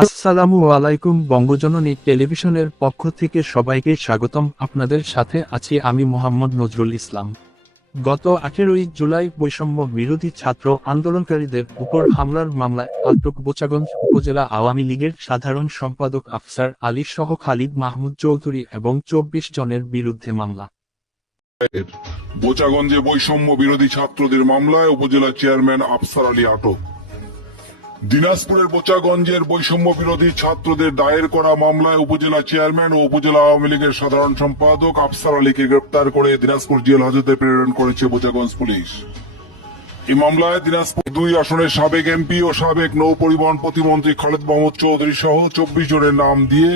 আসসালামু আলাইকুম। বঙ্গজননী টেলিভিশনের পক্ষ থেকে সবাইকে স্বাগতম। আপনাদের সাথে আছি আমি মোহাম্মদ নজরুল ইসলাম। গত 18ই জুলাই বৈষম্য বিরোধী ছাত্র আন্দোলনকারীদের উপর হামলার মামলায় আটক বোচাগঞ্জ উপজেলা আওয়ামী লীগের সাধারণ সম্পাদক আফসার আলী সহ খালিদ মাহমুদ চৌধুরী এবং 24 জনের বিরুদ্ধে মামলা। বোচাগঞ্জে বৈষম্য বিরোধী ছাত্রদের মামলায় উপজেলা চেয়ারম্যান আফসার আলী আটক। দিনাজপুরের বোচাগঞ্জের বৈষম্য বিরোধী ছাত্রদের দায়ের করা মামলায় উপজেলা চেয়ারম্যান ও উপজেলা আওয়ামী লীগের সাধারণ সম্পাদক আফসার আলীকে গ্রেপ্তার করে দিনাজপুর জেল হাজতে প্রেরণ করেছে বোচাগঞ্জ পুলিশ। এই মামলায় দিনাজপুর 2 আসনের সাবেক এমপি ও সাবেক নৌ পরিবহন প্রতিমন্ত্রী খালিদ মাহমুদ চৌধুরী সহ 24 জনের নাম দিয়ে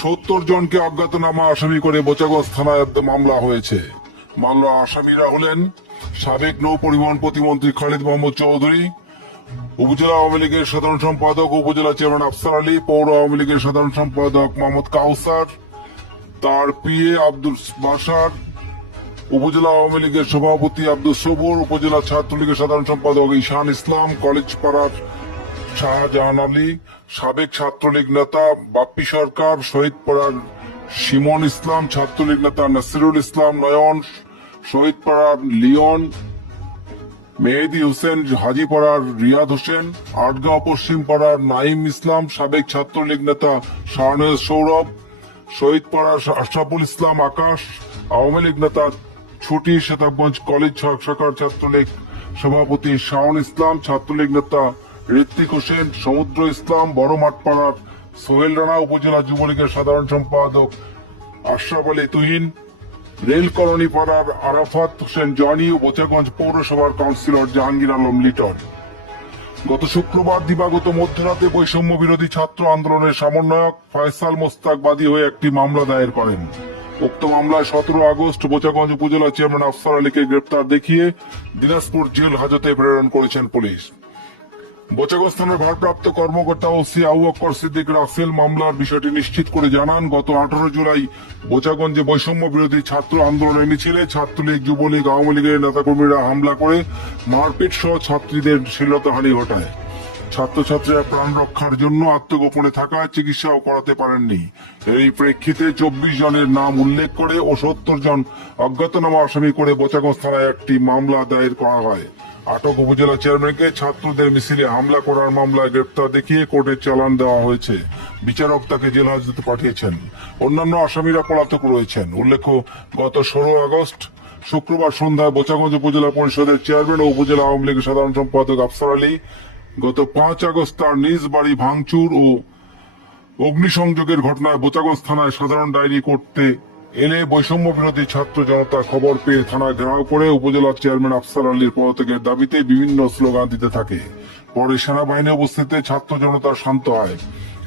70 জনকে অজ্ঞাতনামা আসামি করে বোচাগঞ্জ থানায় মামলা হয়েছে। মামলার আসামিরা হলেন সাবেক নৌ পরিবহন প্রতিমন্ত্রী খালিদ মাহমুদ চৌধুরী, উপজেলা আওয়ামী লীগের সাধারণ সম্পাদক উপজেলা চেয়ারম্যান আফসার আলী, পৌর আওয়ামী লীগের সাধারণ সম্পাদক মোহাম্মদ কাউসার, তার পিএ আব্দুল বাসার, উপজেলা আওয়ামী লীগের সভাপতি আব্দুল সবুর, উপজেলা ছাত্রলীগের সাধারণ সম্পাদক ঈশান ইসলাম, কলেজ পাড়ার শাহজাহান আলী, সাবেক ছাত্রলীগ নেতা বাপ্পি সরকার, শহীদ পাড়ার শিমন ইসলাম, ছাত্রলীগ নেতা নাসিরুল ইসলাম নয়ন, শহীদ পাড়ার লিওন, মেহেদি হোসেন, হাজিপাড়ার রিয়াদ হোসেন, আটগাঁও পশ্চিম পাড়ার নাইম ইসলাম, সাবেক ছাত্রলীগ নেতা শাহনওয়াজ সৌরভ, শহীদ পাড়ার আশরাফুল ইসলাম আকাশ, আওয়ামী লীগ নেতা ছুটি, শেতাবগঞ্জ কলেজ শাখার ছাত্রলীগ সভাপতি শাহন ইসলাম, ছাত্রলীগ নেতা ঋত্বিক হোসেন, সমুদ্র ইসলাম, বড়মাঠ পাড়ার সোহেল রানা, উপজেলা যুবলীগের সাধারণ সম্পাদক আশরাফ আলী তুহিন, রেল কলোনি পাড়ার আরাফাত হোসেন জনি ও বোচাগঞ্জ পৌরসভার কাউন্সিলর জাহাঙ্গীর আলম লিটন। গত শুক্রবার দিবাগত মধ্যরাতে বৈষম্য বিরোধী ছাত্র আন্দোলনের সমন্বয়ক ফয়সাল মোস্তাক বাদী হয়ে একটি মামলা দায়ের করেন। উক্ত মামলায় 17 আগস্ট বোচাগঞ্জ উপজেলা চেয়ারম্যান আফসার আলীকে গ্রেপ্তার দেখিয়ে দিনাজপুর জেল হাজতে প্রেরণ করেছেন পুলিশ। বোচাগঞ্জ থানার ভারপ্রাপ্ত কর্মকর্তা ওসি আবু বকর সিদ্দিক রাসেল মামলার বিষয়টি নিশ্চিত করে জানান, গত 18 জুলাই বোচাগঞ্জে বৈষম্য বিরোধী ছাত্র আন্দোলনের মিছিলে ছাত্রলীগ, যুবলীগ, আওয়ামী লীগের নেতাকর্মীরা হামলা করে মারপিট সহ ছাত্রীদের শ্লীলতাহানি ঘটায়। ছাত্রছাত্রীরা প্রাণ রক্ষার জন্য আত্মগোপনে থাকায় চিকিৎসাও করাতে পারেননি। এই প্রেক্ষিতে 24 জনের নাম উল্লেখ করে ও 70 জন অজ্ঞাতনামা আসামি করে বোচাগঞ্জ থানায় একটি মামলা দায়ের করা হয়। আটক উপজেলা চেয়ারম্যানকে ছাত্রদের মিছিলে হামলা করার মামলায় গ্রেপ্তার দেখিয়ে কোর্টে চালান দেওয়া হয়েছে। বিচারক তাকে জেল হাজতে পাঠিয়েছেন। অন্যান্য আসামিরা পলাতক রয়েছেন। উল্লেখ্য, গত 16 আগস্ট শুক্রবার সন্ধ্যায় বোচাগঞ্জ উপজেলা পরিষদের চেয়ারম্যান ও উপজেলা আওয়ামী লীগের সাধারণ সম্পাদক আফসার আলী গত 5 আগস্ট তার নিজ বাড়ি ভাঙচুর ও অগ্নিসংযোগের ঘটনায় বোচাগঞ্জ থানায় সাধারণ ডায়েরি করতে এলে বৈষম্য বিরোধী ছাত্র জনতা খবর পেয়ে থানায় ঘেরাও করে উপজেলা চেয়ারম্যান আফসার আলীর পদত্যাগের দাবিতে বিভিন্ন স্লোগান দিতে থাকে। পরে সেনাবাহিনী উপস্থিতিতে ছাত্র জনতা শান্ত হয়।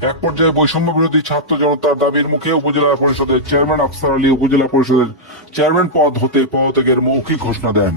এক পর্যায়ে বৈষম্য বিরোধী ছাত্র জনতার দাবির মুখে উপজেলা পরিষদের চেয়ারম্যান আফসার আলী উপজেলা পরিষদের চেয়ারম্যান পদ হতে পদত্যাগের মৌখিক ঘোষণা দেন।